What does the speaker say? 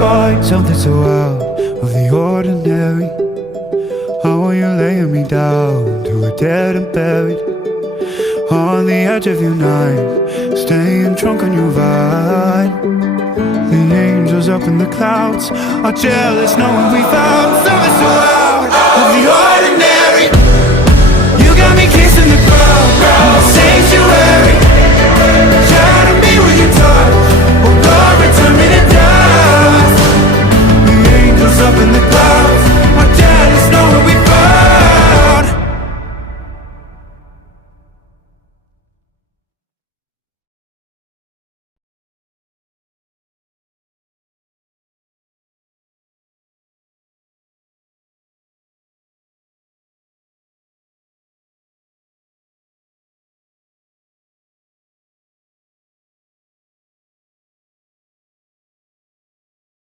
find something so out of the ordinary. How are you laying me down to a dead and buried on the edge of your night, staying drunk on your vine. The angels up in the clouds are jealous knowing we found something so out of the ordinary. You got me kissing the ground in the sanctuary.